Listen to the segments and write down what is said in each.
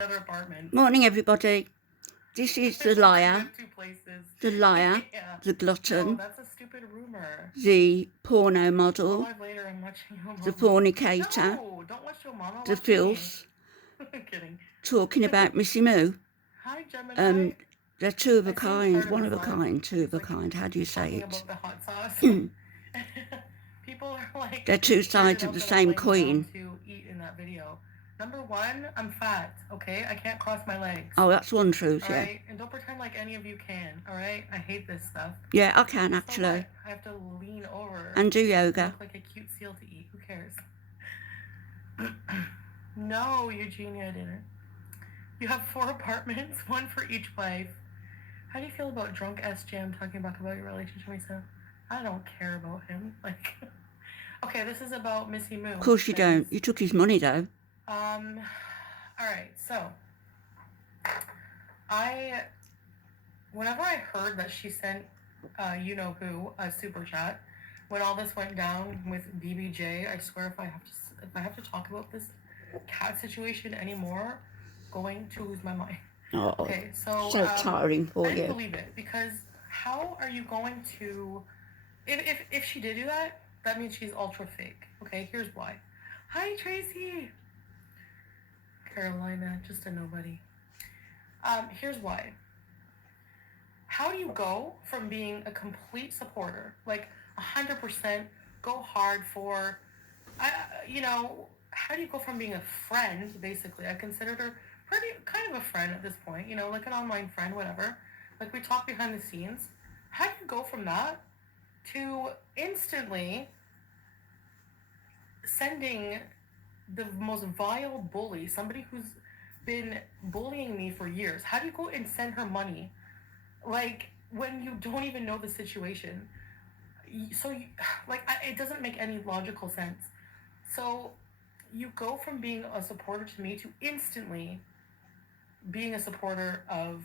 Other apartment. Morning, everybody. This is the liar, the liar, Yeah. the glutton, that's a stupid rumor. the porno model, Later, I'm watching your the mama. fornicator, No, don't watch your mama. the Watch filth, me. I'm kidding. talking about Missy Moo. Hi, Gemini. They're two of a I seen kind, part of one the of a song. kind, two of It's a like kind. How do you say talking it? about the hot sauce. People are like, They're two sides of the same coin. To eat in that video. Number one, I'm fat. Okay, I can't cross my legs. Oh, that's one truth, All yeah. right, and don't pretend like any of you can. All right, I hate this stuff. Yeah, I can So actually. what? I have to lean over and do and yoga. look like a cute seal to eat. Who cares? No, Eugenia, I didn't. You have 4 apartments, 1 for each wife. How do you feel about drunk SJM talking about your relationship with Lisa? I don't care about him. Like, okay, this is about Missy Moo. Of course you don't. You took his money though. All right, so whenever I heard that she sent you know who a super chat, when all this went down with BBJ, I swear if I have to talk about this cat situation anymore, going to lose my mind. Oh, okay, so tiring for you. I didn't believe it, because how are you going to, if she did do that, that means she's ultra fake. Okay, here's why. Hi, Tracy. Carolina, just a nobody. Here's why. How do you go from being a complete supporter, like 100%, go hard for, how do you go from being a friend, basically? I considered her kind of a friend at this point, like an online friend, whatever. Like, we talk behind the scenes. How do you go from that to instantly sending the most vile bully, somebody who's been bullying me for years? How do you go and send her money, like, when you don't even know the situation? So, it doesn't make any logical sense. So, you go from being a supporter to me to instantly being a supporter of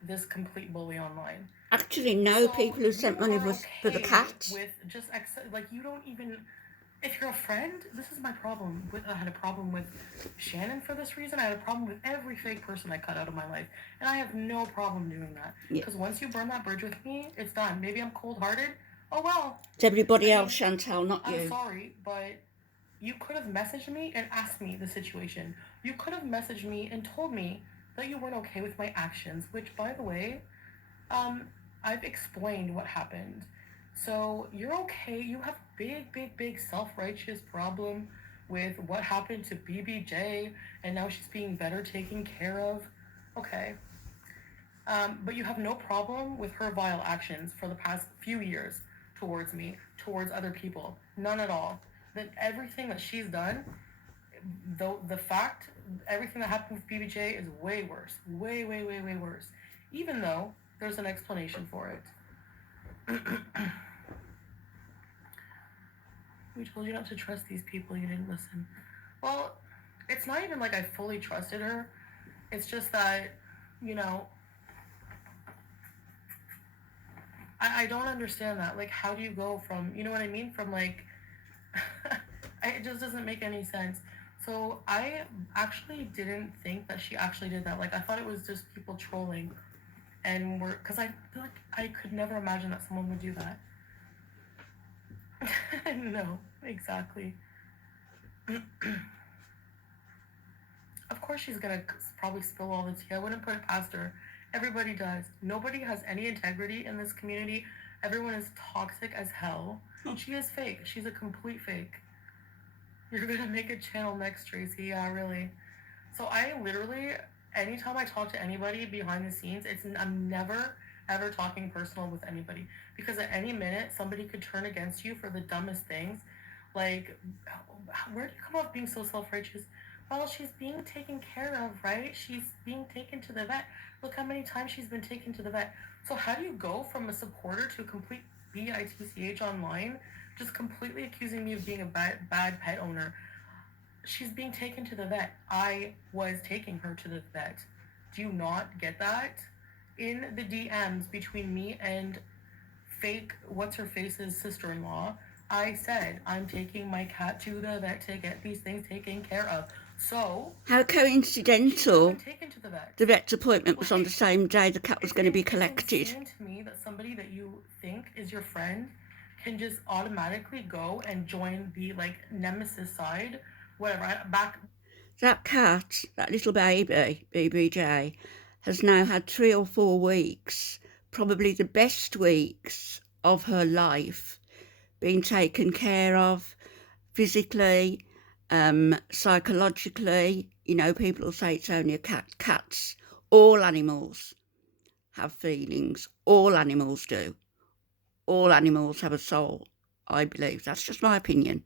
this complete bully online. Actually, no, people who sent money was for the cat. With just you don't even, if you're a friend, this is my problem. I had a problem with Shannon for this reason. I had a problem with every fake person I cut out of my life, and I have no problem doing that. Because once you burn that bridge with me, it's done. Maybe I'm cold-hearted. Oh well. It's everybody else, Chantal, not you. I'm sorry, but you could have messaged me and asked me the situation. You could have messaged me and told me that you weren't okay with my actions, which, by the way, I've explained what happened. So you're okay. You have big self-righteous problem with what happened to BBJ, and now she's being better taken care of. Okay. But you have no problem with her vile actions for the past few years towards me, towards other people. None at all. That everything that she's done, everything that happened with BBJ is way worse. Way worse. Even though there's an explanation for it. We told you not to trust these people, you didn't listen. Well, it's not even like I fully trusted her. It's just that, I don't understand that. Like, how do you go from, you know what I mean? From, like, it just doesn't make any sense. So I actually didn't think that she actually did that. Like, I thought it was just people trolling. And because I feel like I could never imagine that someone would do that. No, exactly. Of course she's gonna probably spill all the tea. I wouldn't put it past her. Everybody does. Nobody has any integrity in this community. Everyone is toxic as hell. She is fake. She's a complete fake. You're gonna make a channel next, Tracy. Yeah, really. So I literally, anytime I talk to anybody behind the scenes, I'm never ever talking personal with anybody, because at any minute somebody could turn against you for the dumbest things. Like, where do you come up being so self-righteous? Well, she's being taken care of, right? She's being taken to the vet. Look how many times she's been taken to the vet. So how do you go from a supporter to a complete bitch online, just completely accusing me of being a bad pet owner? She's being taken to the vet. I was taking her to the vet. Do you not get that? In the DMs between me and fake what's-her-face's sister-in-law, I said, I'm taking my cat to the vet to get these things taken care of. So, how coincidental taken to the vet. The vet's appointment was on the same day the cat was going to be collected. It's insane to me that somebody that you think is your friend can just automatically go and join the like nemesis side, whatever. That cat, that little baby, BBJ, has now had 3 or 4 weeks, probably the best weeks of her life, being taken care of physically, psychologically. You know, people will say it's only a cat. Cats, all animals have feelings. All animals do. All animals have a soul, I believe. That's just my opinion.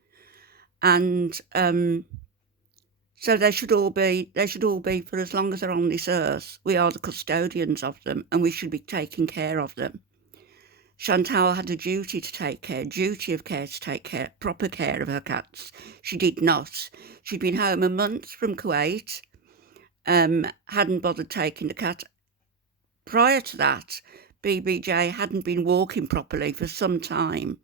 And so they should all be for as long as they're on this earth. We are the custodians of them, and we should be taking care of them. Chantal had a duty to take care, proper care of her cats. She did not. She'd been home a month from Kuwait, hadn't bothered taking the cat. Prior to that, BBJ hadn't been walking properly for some time,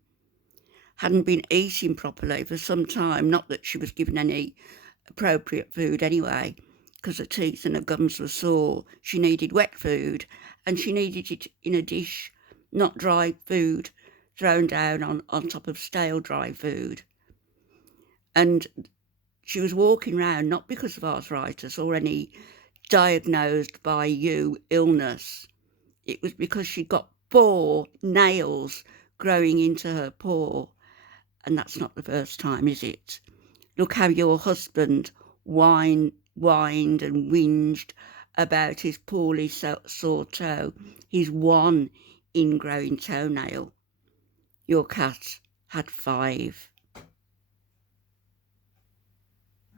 hadn't been eating properly for some time, not that she was given any appropriate food anyway, because her teeth and her gums were sore. She needed wet food, and she needed it in a dish, not dry food thrown down on top of stale dry food. And she was walking around not because of arthritis or any diagnosed by you illness. It was because she got 4 nails growing into her paw. And that's not the first time, is it? Look how your husband whined and whinged about his poorly sore toe, his 1 ingrowing toenail. Your cat had 5.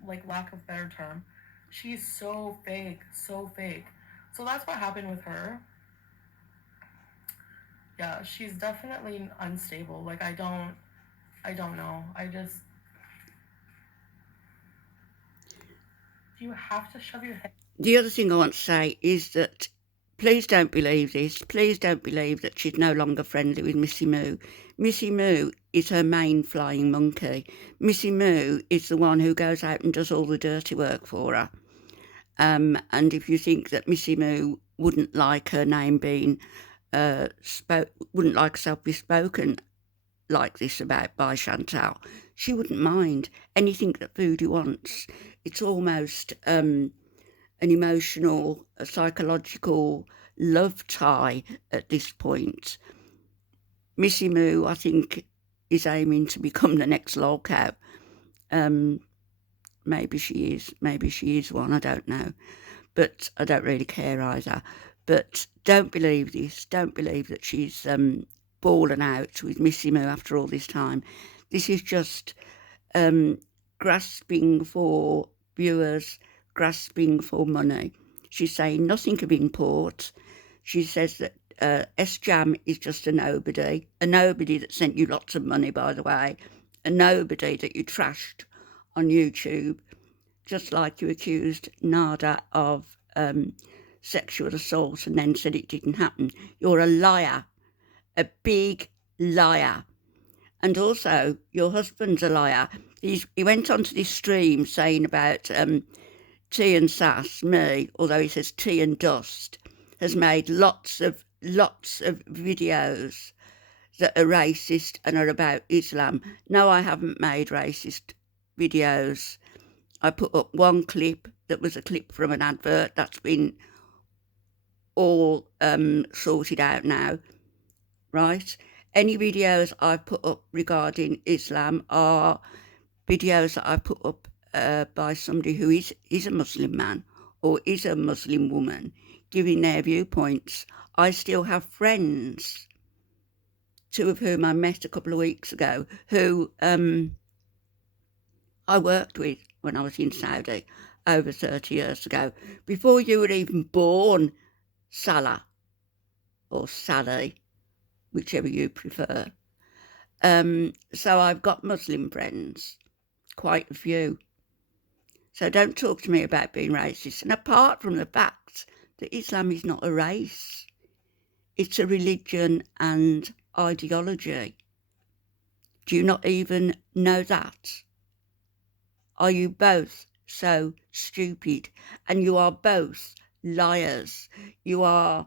Like, lack of better term. She's so fake, so fake. So that's what happened with her. Yeah, she's definitely unstable. Like, I don't know. You have to shove your head. The other thing I want to say is that please don't believe this. Please don't believe that she's no longer friendly with Missy Moo. Missy Moo is her main flying monkey. Missy Moo is the one who goes out and does all the dirty work for her. And if you think that Missy Moo wouldn't like her name being wouldn't like herself be spoken like this about by Chantal, she wouldn't mind anything that Foodie wants. It's almost an emotional, a psychological love tie at this point. Missy Moo, I think, is aiming to become the next lolcow. Maybe she is one, I don't know. But I don't really care either. But don't believe this. Don't believe that she's fallen out with Missy Moo after all this time. This is just grasping for viewers, grasping for money. She's saying nothing of import. She says that S-Jam is just a nobody that sent you lots of money, by the way, a nobody that you trashed on YouTube, just like you accused Nada of sexual assault and then said it didn't happen. You're a liar, a big liar. And also, your husband's a liar. He went onto this stream saying about Tea and Sass, me, although he says Tea and Dust, has made lots of videos that are racist and are about Islam. No, I haven't made racist videos. I put up one clip that was a clip from an advert. That's been all sorted out now, right? Any videos I've put up regarding Islam are videos that I've put up by somebody who is a Muslim man or is a Muslim woman, giving their viewpoints. I still have friends, 2 of whom I met a couple of weeks ago, who I worked with when I was in Saudi over 30 years ago, before you were even born, Salah or Sally, whichever you prefer. So I've got Muslim friends, quite a few. So don't talk to me about being racist. And apart from the fact that Islam is not a race, it's a religion and ideology. Do you not even know that? Are you both so stupid. And you are both liars. You are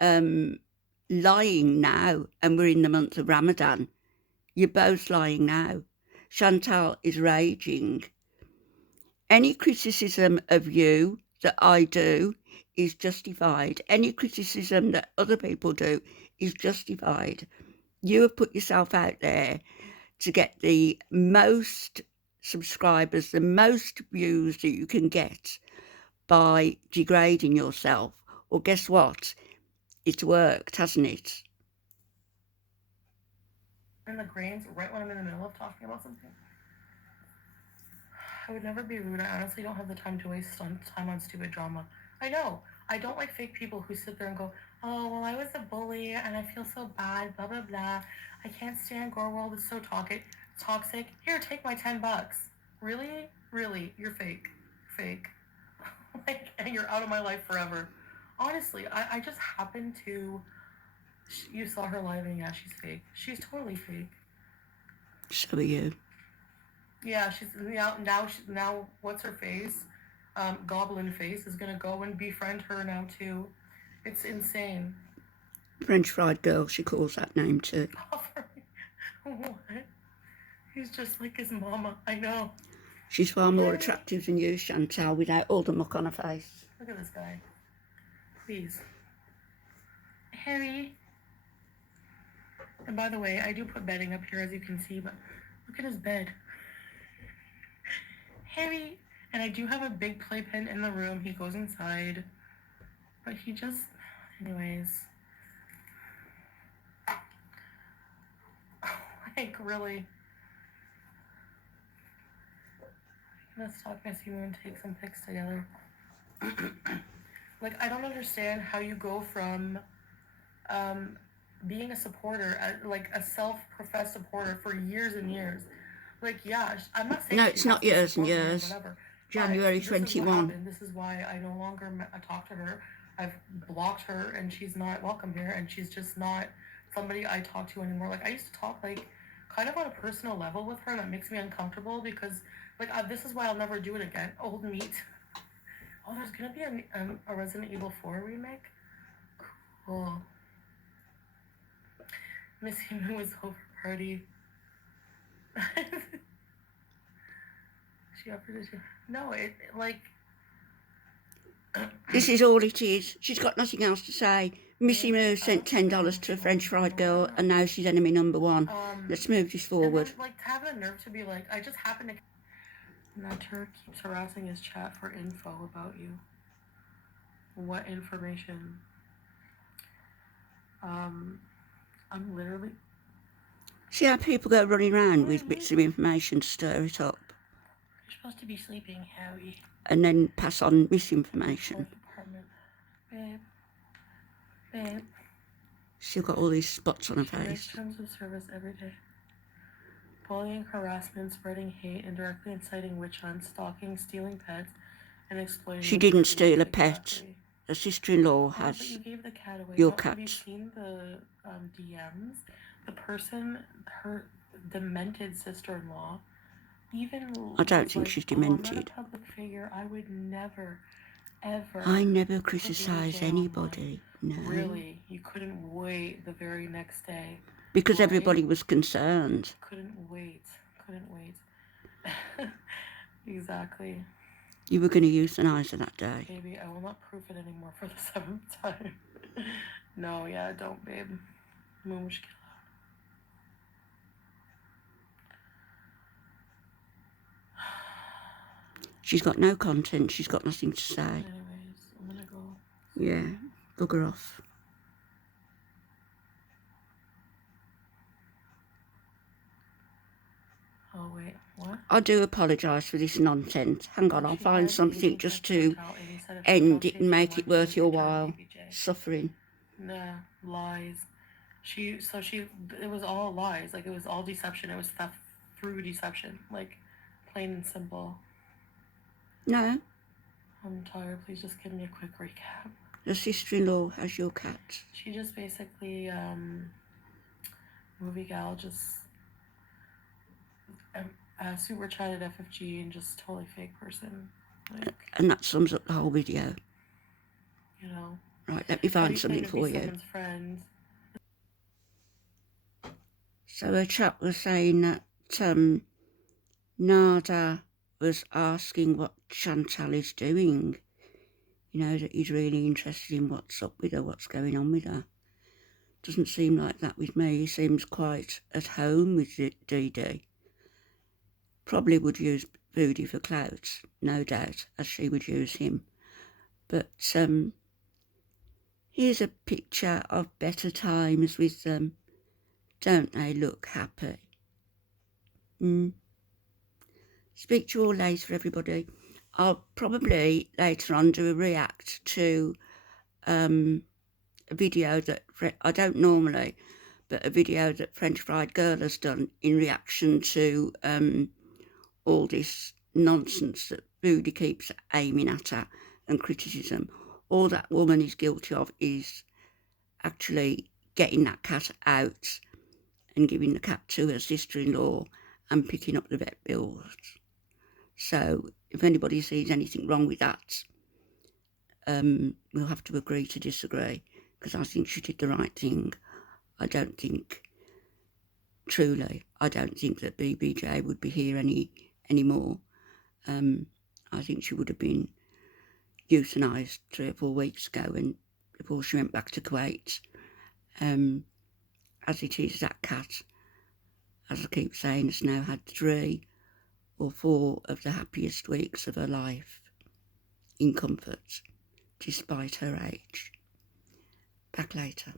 lying now, and we're in the month of Ramadan. You're both lying now. Chantal is raging. Any criticism of you that I do is justified. Any criticism that other people do is justified. You have put yourself out there to get the most subscribers, the most views that you can get by degrading yourself. Well, guess what? It's worked, hasn't it? In the grains right when I'm in the middle of talking about something. I would never be rude. I honestly don't have the time to waste time on stupid drama. I know. I don't like fake people who sit there and go, oh, well, I was a bully and I feel so bad, blah, blah, blah. I can't stand Gore World. It's so toxic. Here, take my $10. Really? Really? You're fake. Fake. Like, and you're out of my life forever. Honestly, I just happened to... You saw her live and yeah, she's fake. She's totally fake. So are you. Yeah, she's now what's her face? Goblin Face is gonna go and befriend her now too. It's insane. French fried girl, she calls that name too. What? He's just like his mama. I know. She's far more attractive than you, Chantal, without all the muck on her face. Look at this guy. Please. Harry. And by the way, I do put bedding up here as you can see, but look at his bed. Harry. And I do have a big playpen in the room. He goes inside. But he just... Anyways. Like, really. Let's talk Missy and take some pics together. Like, I don't understand how you go from being a supporter, like a self-professed supporter for years and years. Like, yeah, I'm not saying... No, it's not years and years. January 21. This is why I no longer talk to her. I've blocked her, and she's not welcome here, and she's just not somebody I talk to anymore. Like, I used to talk, like, kind of on a personal level with her, and that makes me uncomfortable because, like, this is why I'll never do it again. Old meat. Oh, there's gonna be a Resident Evil 4 remake? Cool. Missy Moo is over party. She offered it to... No, it like... This is all it is. She's got nothing else to say. Missy Moo sent $10 to a French fried girl, and now she's enemy number one. Let's move this forward. Then, like, to have the nerve to be like, I just happen to... Natur keeps harassing his chat for info about you. What information? I'm literally... See how people go running around with bits of information to stir it up? You're supposed to be sleeping, Harry. And then pass on misinformation. Babe. She's got all these spots on her face. Makes terms of service every day. Bullying, harassment, spreading hate, indirectly inciting witch hunts, stalking, stealing pets, and exploiting... She didn't steal a pet. Her sister-in-law has but you gave the cat away. your Have you cat. seen the DMs? The person, her demented sister-in-law, even... I don't think she's demented. I'm not a public figure. I would never, ever... I never criticise anybody, no. Really? You couldn't wait the very next day? Because everybody was concerned. Couldn't wait. Exactly. You were going to euthanize her that day. Baby, I will not proof it anymore for the 7th time. No, yeah, don't, babe. Mumushkila. She's got no content. She's got nothing to say. Anyways, I'm gonna go. Yeah, bugger off. Oh, wait, what? I do apologise for this nonsense. Hang on, I'll find something just to end it and make it worth your while. Suffering. Nah, lies. It was all lies. Like, it was all deception. It was theft through deception. Like, plain and simple. No. I'm tired. Please just give me a quick recap. Your sister-in-law has your cat. She just basically, movie gal just... super chatted FFG and just totally fake person. Like, And that sums up the whole video. you know. Right, let me find something for you. Someone's friend. So a chap was saying that Nada was asking what Chantal is doing. You know, that he's really interested in what's up with her, what's going on with her. Doesn't seem like that with me. He seems quite at home with Dee Dee. Probably would use Voodie for clout, no doubt, as she would use him. But here's a picture of better times with them. Don't they look happy? Speak to you all later, everybody. I'll probably later on do a react to a video that I don't normally, but a video that French Fried Girl has done in reaction to all this nonsense that Voodie keeps aiming at her and criticism. All that woman is guilty of is actually getting that cat out and giving the cat to her sister-in-law and picking up the vet bills. So if anybody sees anything wrong with that, we'll have to agree to disagree, because I think she did the right thing. I don't think that BBJ would be here anymore. I think she would have been euthanised 3 or 4 weeks ago, and before she went back to Kuwait. As it is, that cat, as I keep saying, has now had 3 or 4 of the happiest weeks of her life in comfort, despite her age. Back later.